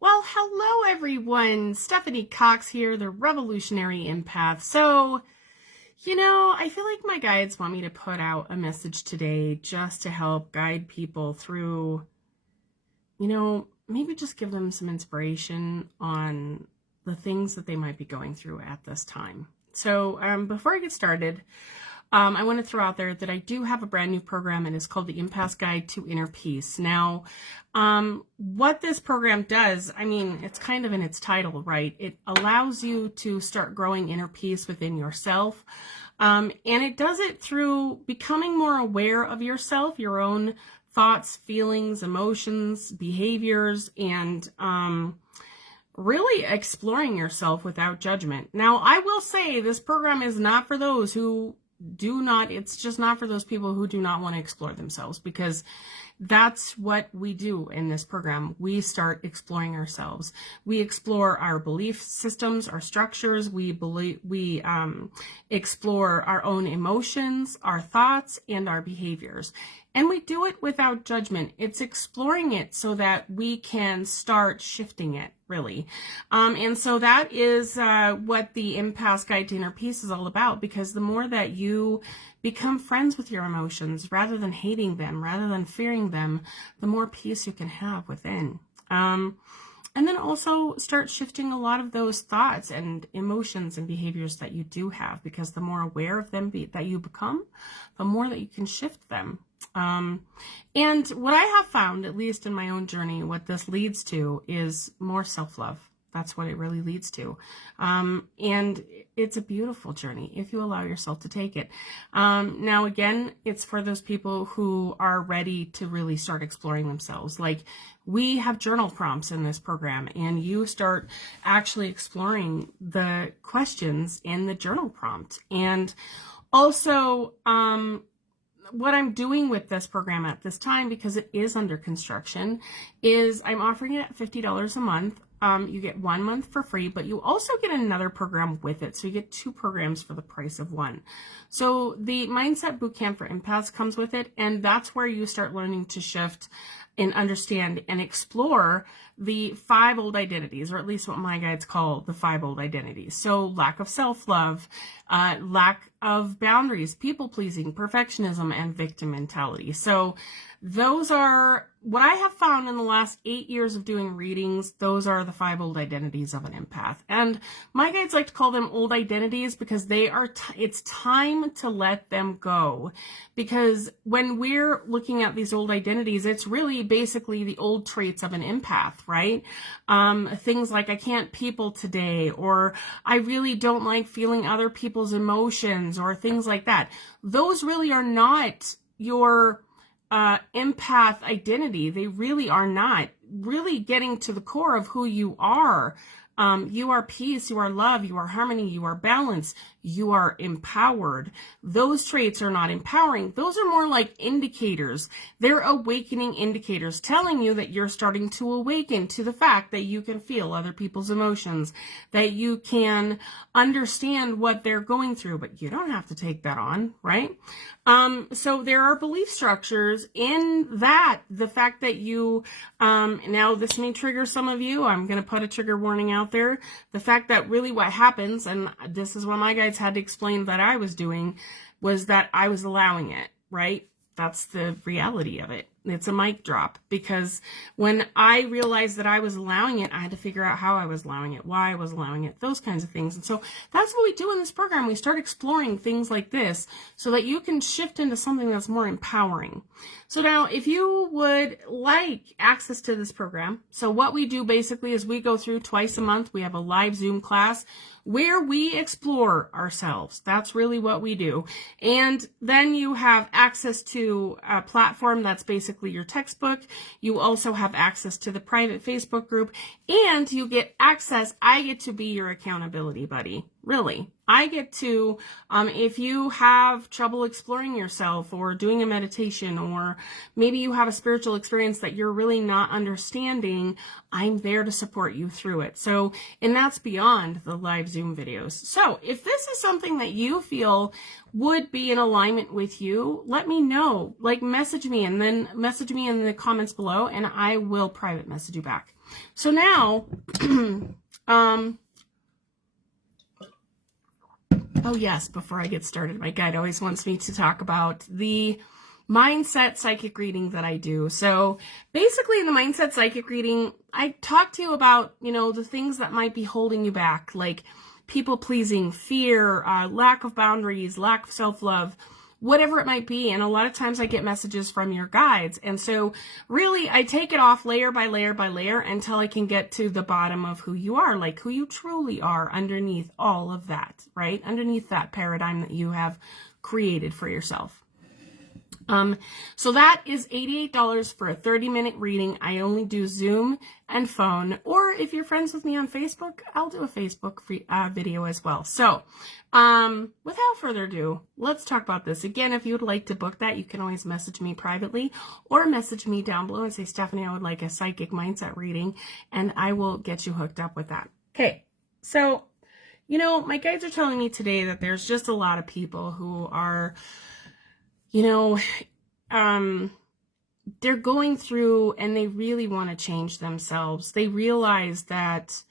Well, hello everyone. Stephanie Cox here, the revolutionary empath. I feel like my guides want me to put out a message today just to help guide people through, maybe just give them some inspiration on the things that they might be going through at this time. Before I get started, I want to throw out there that I do have a brand new program, and it's called the Empath's Guide to Inner Peace. Now, what this program does, it's kind of in its title, right? It allows you to start growing inner peace within yourself. And it does it through becoming more aware of yourself, your own thoughts, feelings, emotions, behaviors, and really exploring yourself without judgment. Now, I will say this program is not for those who it's just not for those people who do not want to explore themselves, because that's what we do in this program. We start exploring ourselves. We explore our belief systems, our structures. We explore our own emotions, our thoughts, and our behaviors. And we do it without judgment. It's exploring it so that we can start shifting it, really. And so that is what the Empath's Guide to Inner Peace is all about, because the more that you become friends with your emotions rather than hating them, rather than fearing them, the more peace you can have within. And then also start shifting a lot of those thoughts and emotions and behaviors that you do have, because the more aware of them that you become, the more that you can shift them. And what I have found, at least in my own journey, what this leads to is more self-love. That's what it really leads to. And it's a beautiful journey if you allow yourself to take it. Now, again, it's for those people who are ready to really start exploring themselves. Like, we have journal prompts in this program, and you start actually exploring the questions in the journal prompt. And also, what I'm doing with this program at this time, because it is under construction, is I'm offering it at $50 a month. You get 1 month for free, but you also get another program with it. So you get 2 programs for the price of one. So the Mindset Bootcamp for Empaths comes with it, and that's where you start learning to shift and understand and explore the 5 old identities, or at least what my guides call the 5 old identities. So lack of self-love, lack of boundaries, people-pleasing, perfectionism, and victim mentality. So those are what I have found in the last 8 years of doing readings. Those are the 5 old identities of an empath. And my guides like to call them old identities because it's time to let them go. Because when we're looking at these old identities, it's really basically the old traits of an empath, right? Things like, I can't people today, or I really don't like feeling other people's emotions, or things like that. Those really are not your empath identity. They really are not. Really getting to the core of who you are. You are peace, you are love, you are harmony, you are balance, you are empowered. Those traits are not empowering. Those are more like indicators. They're awakening indicators telling you that you're starting to awaken to the fact that you can feel other people's emotions, that you can understand what they're going through, but you don't have to take that on, right? So there are belief structures in that. The fact that you, now this may trigger some of you. I'm going to put a trigger warning out there. The fact that really what happens, and this is what my guides had to explain that I was doing, was that I was allowing it, right? That's the reality of it. It's a mic drop, because when I realized that I was allowing it, I had to figure out how I was allowing it, why I was allowing it, those kinds of things. And so that's what we do in this program. We start exploring things like this so that you can shift into something that's more empowering. So now, if you would like access to this program, so what we do basically is we go through twice a month. We have a live Zoom class where we explore ourselves. That's really what we do. And then you have access to a platform that's basically your textbook. You also have access to the private Facebook group, and you get access. I get to be your accountability buddy. Really. I get to, if you have trouble exploring yourself or doing a meditation, or maybe you have a spiritual experience that you're really not understanding, I'm there to support you through it. So, and that's beyond the live Zoom videos. So if this is something that you feel would be in alignment with you, let me know. Like, message me, and then message me in the comments below, and I will private message you back. So now, oh yes, before I get started, my guide always wants me to talk about the mindset psychic reading that I do. So basically in the mindset psychic reading, I talk to you about, the things that might be holding you back, like people pleasing, fear, lack of boundaries, lack of self-love, whatever it might be. And a lot of times I get messages from your guides. And so really I take it off layer by layer by layer until I can get to the bottom of who you are, like who you truly are underneath all of that, right? Underneath that paradigm that you have created for yourself. So that is $88 for a 30-minute reading. I only do Zoom and phone, or if you're friends with me on Facebook, I'll do a Facebook video as well. So, without further ado, let's talk about this. Again, if you would like to book that, you can always message me privately or message me down below and say, Stephanie, I would like a psychic mindset reading, and I will get you hooked up with that. Okay. So, my guides are telling me today that there's just a lot of people who are, they're going through and they really want to change themselves. They realize that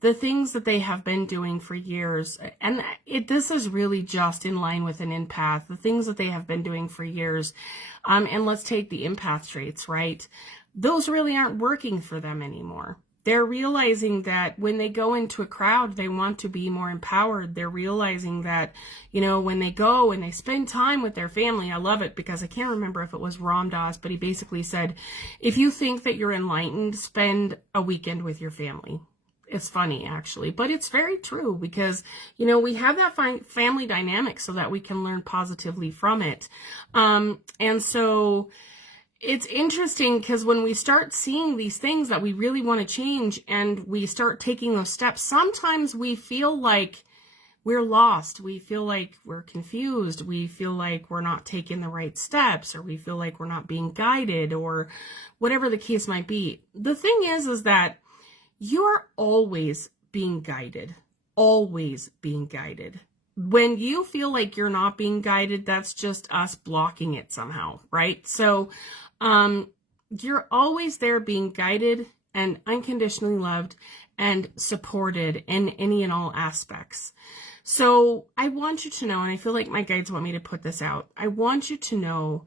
the things that they have been doing for years, and this is really just in line with an empath, the things that they have been doing for years, and let's take the empath traits, right? Those really aren't working for them anymore. They're realizing that when they go into a crowd, they want to be more empowered. They're realizing that, when they go and they spend time with their family, I love it because I can't remember if it was Ram Dass, but he basically said, if you think that you're enlightened, spend a weekend with your family. It's funny, actually, but it's very true because, we have that family dynamic so that we can learn positively from it. And so it's interesting because when we start seeing these things that we really want to change and we start taking those steps, sometimes we feel like we're lost. We feel like we're confused. We feel like we're not taking the right steps, or we feel like we're not being guided, or whatever the case might be. The thing is that you're always being guided, always being guided. When you feel like you're not being guided, that's just us blocking it somehow, right? So, you're always there being guided and unconditionally loved and supported in any and all aspects. So I want you to know, and I feel like my guides want me to put this out, I want you to know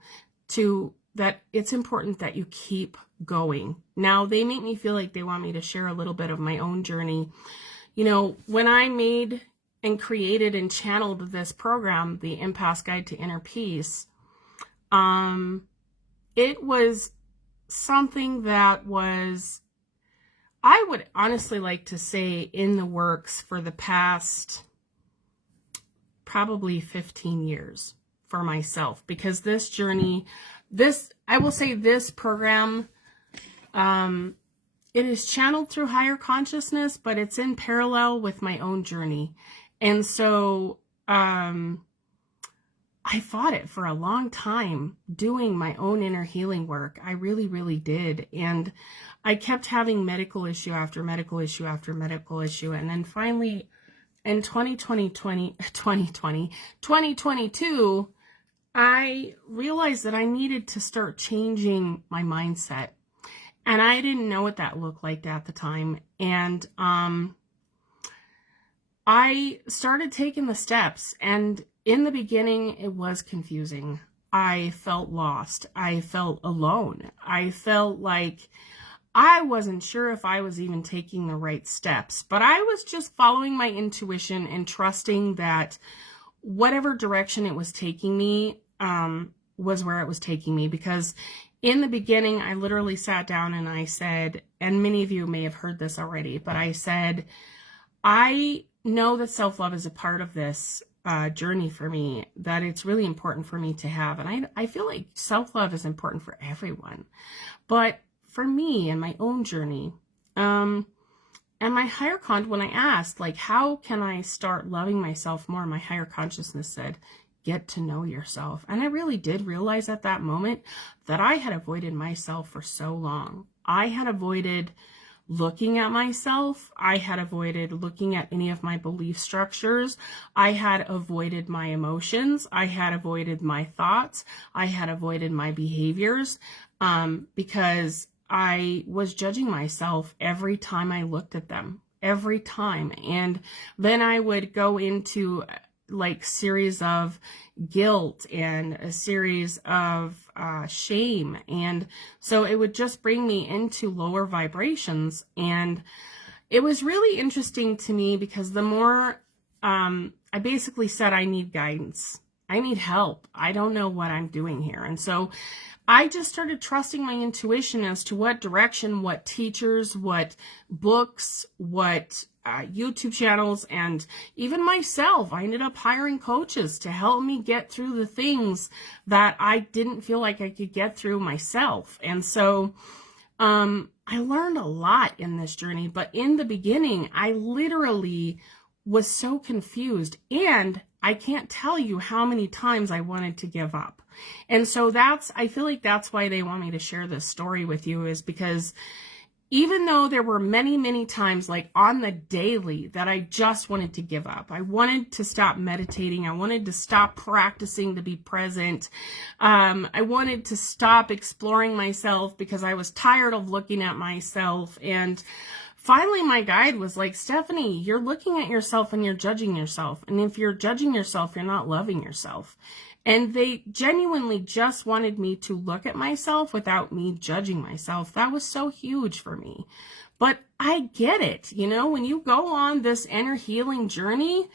that it's important that you keep going. Now, they make me feel like they want me to share a little bit of my own journey. When I made and created and channeled this program, the Empath's Guide to Inner Peace, it was something that was, I would honestly like to say, in the works for the past probably 15 years for myself, because this journey, I will say this program, it is channeled through higher consciousness, but it's in parallel with my own journey. And so, I fought it for a long time doing my own inner healing work. I really, really did. And I kept having medical issue after medical issue after medical issue. And then finally in 2022, I realized that I needed to start changing my mindset. And I didn't know what that looked like at the time. And, I started taking the steps, and in the beginning, it was confusing. I felt lost. I felt alone. I felt like I wasn't sure if I was even taking the right steps, but I was just following my intuition and trusting that whatever direction it was taking me was where it was taking me. Because in the beginning, I literally sat down and I said, and many of you may have heard this already, but I said, I know that self-love is a part of this journey for me, that it's really important for me to have. And I feel like self-love is important for everyone. But for me and my own journey, my when I asked, like, how can I start loving myself more? My higher consciousness said, get to know yourself. And I really did realize at that moment that I had avoided myself for so long. I had avoided looking at myself. I had avoided looking at any of my belief structures. I had avoided my emotions. I had avoided my thoughts. I had avoided my behaviors because I was judging myself every time I looked at them, every time. And then I would go into like series of guilt and a series of shame. And so it would just bring me into lower vibrations. And it was really interesting to me because the more I basically said, I need guidance. I need help. I don't know what I'm doing here. And so I just started trusting my intuition as to what direction, what teachers, what books, what YouTube channels, and even myself. I ended up hiring coaches to help me get through the things that I didn't feel like I could get through myself. And so I learned a lot in this journey, but in the beginning, I literally was so confused, and I can't tell you how many times I wanted to give up. And so I feel like that's why they want me to share this story with you, is because even though there were many, many times, like on the daily, that I just wanted to give up. I wanted to stop meditating. I wanted to stop practicing to be present. I wanted to stop exploring myself because I was tired of looking at myself. And finally, my guide was like, Stephanie, you're looking at yourself and you're judging yourself. And if you're judging yourself, you're not loving yourself. And they genuinely just wanted me to look at myself without me judging myself. That was so huge for me. But I get it. You know, when you go on this inner healing journey,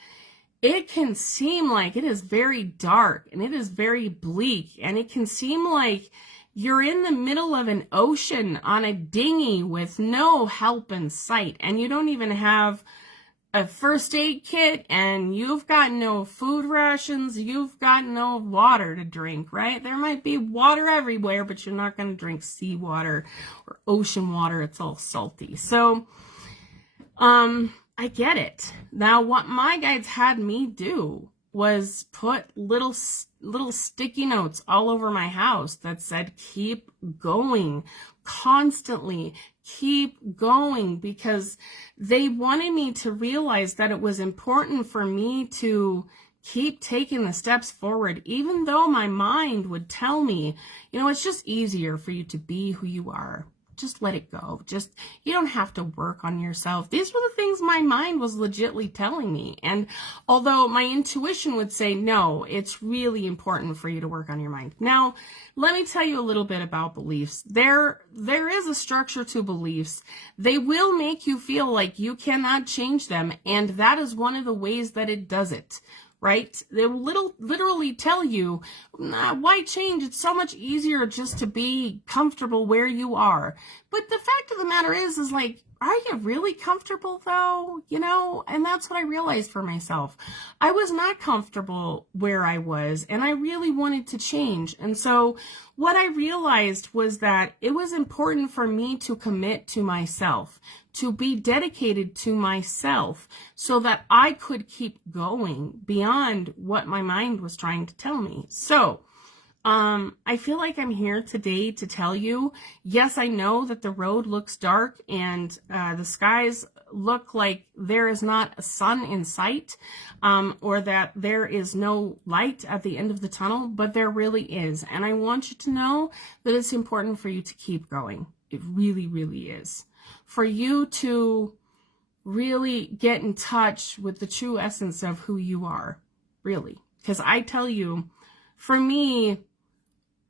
it can seem like it is very dark and it is very bleak. And it can seem like you're in the middle of an ocean on a dinghy with no help in sight. And you don't even have a first aid kit, and you've got no food rations, you've got no water to drink, right? There might be water everywhere, but you're not going to drink seawater or ocean water. It's all salty. So, I get it. Now, what my guides had me do was put little sticky notes all over my house that said, keep going, constantly keep going, because they wanted me to realize that it was important for me to keep taking the steps forward, even though my mind would tell me, you know, it's just easier for you to be who you are. Just let it go. You don't have to work on yourself. These were the things my mind was legitly telling me. And although my intuition would say, no, it's really important for you to work on your mind. Now, let me tell you a little bit about beliefs. There is a structure to beliefs. They will make you feel like you cannot change them. And that is one of the ways that it does it. Right? They will literally tell you, why change? It's so much easier just to be comfortable where you are. But the fact of the matter is like, are you really comfortable though? You know, and that's what I realized for myself. I was not comfortable where I was, and I really wanted to change. And so what I realized was that it was important for me to commit to myself, to be dedicated to myself, so that I could keep going beyond what my mind was trying to tell me. So I feel like I'm here today to tell you, yes, I know that the road looks dark and the skies look like there is not a sun in sight, or that there is no light at the end of the tunnel, but there really is. And I want you to know that it's important for you to keep going. It really, really is. For you to really get in touch with the true essence of who you are, really. Because I tell you, for me,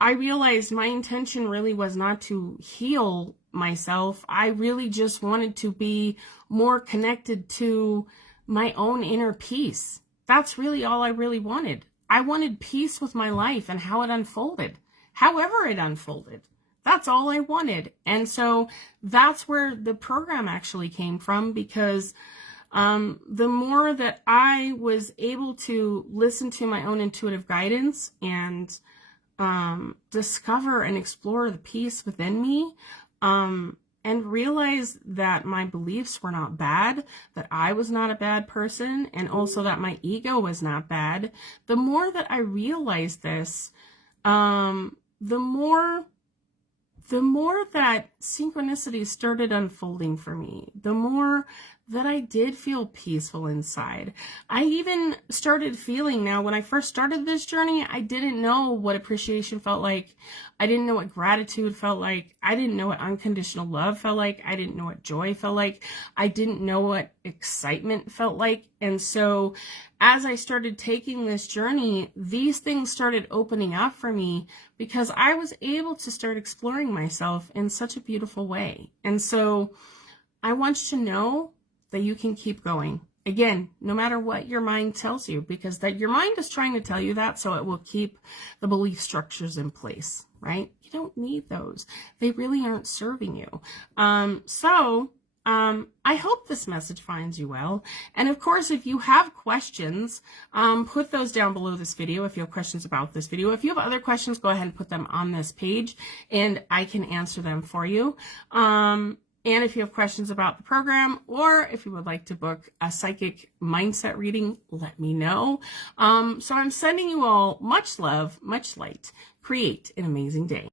I realized my intention really was not to heal myself. I really just wanted to be more connected to my own inner peace. That's really all I really wanted. I wanted peace with my life and how it unfolded, however it unfolded. That's all I wanted. And so that's where the program actually came from, because the more that I was able to listen to my own intuitive guidance and discover and explore the peace within me, and realize that my beliefs were not bad, that I was not a bad person, and also that my ego was not bad, the more that I realized this, the more that synchronicity started unfolding for me, the more that I did feel peaceful inside. I even started feeling, now when I first started this journey, I didn't know what appreciation felt like. I didn't know what gratitude felt like. I didn't know what unconditional love felt like. I didn't know what joy felt like. I didn't know what excitement felt like. And so as I started taking this journey, these things started opening up for me because I was able to start exploring myself in such a beautiful way. And so I want you to know that you can keep going. Again, no matter what your mind tells you, because that your mind is trying to tell you that so it will keep the belief structures in place, right? You don't need those. They really aren't serving you. I hope this message finds you well. And of course, if you have questions, put those down below this video. If you have questions about this video, if you have other questions, go ahead and put them on this page and I can answer them for you. And if you have questions about the program, or if you would like to book a psychic mindset reading, let me know. So I'm sending you all much love, much light. Create an amazing day.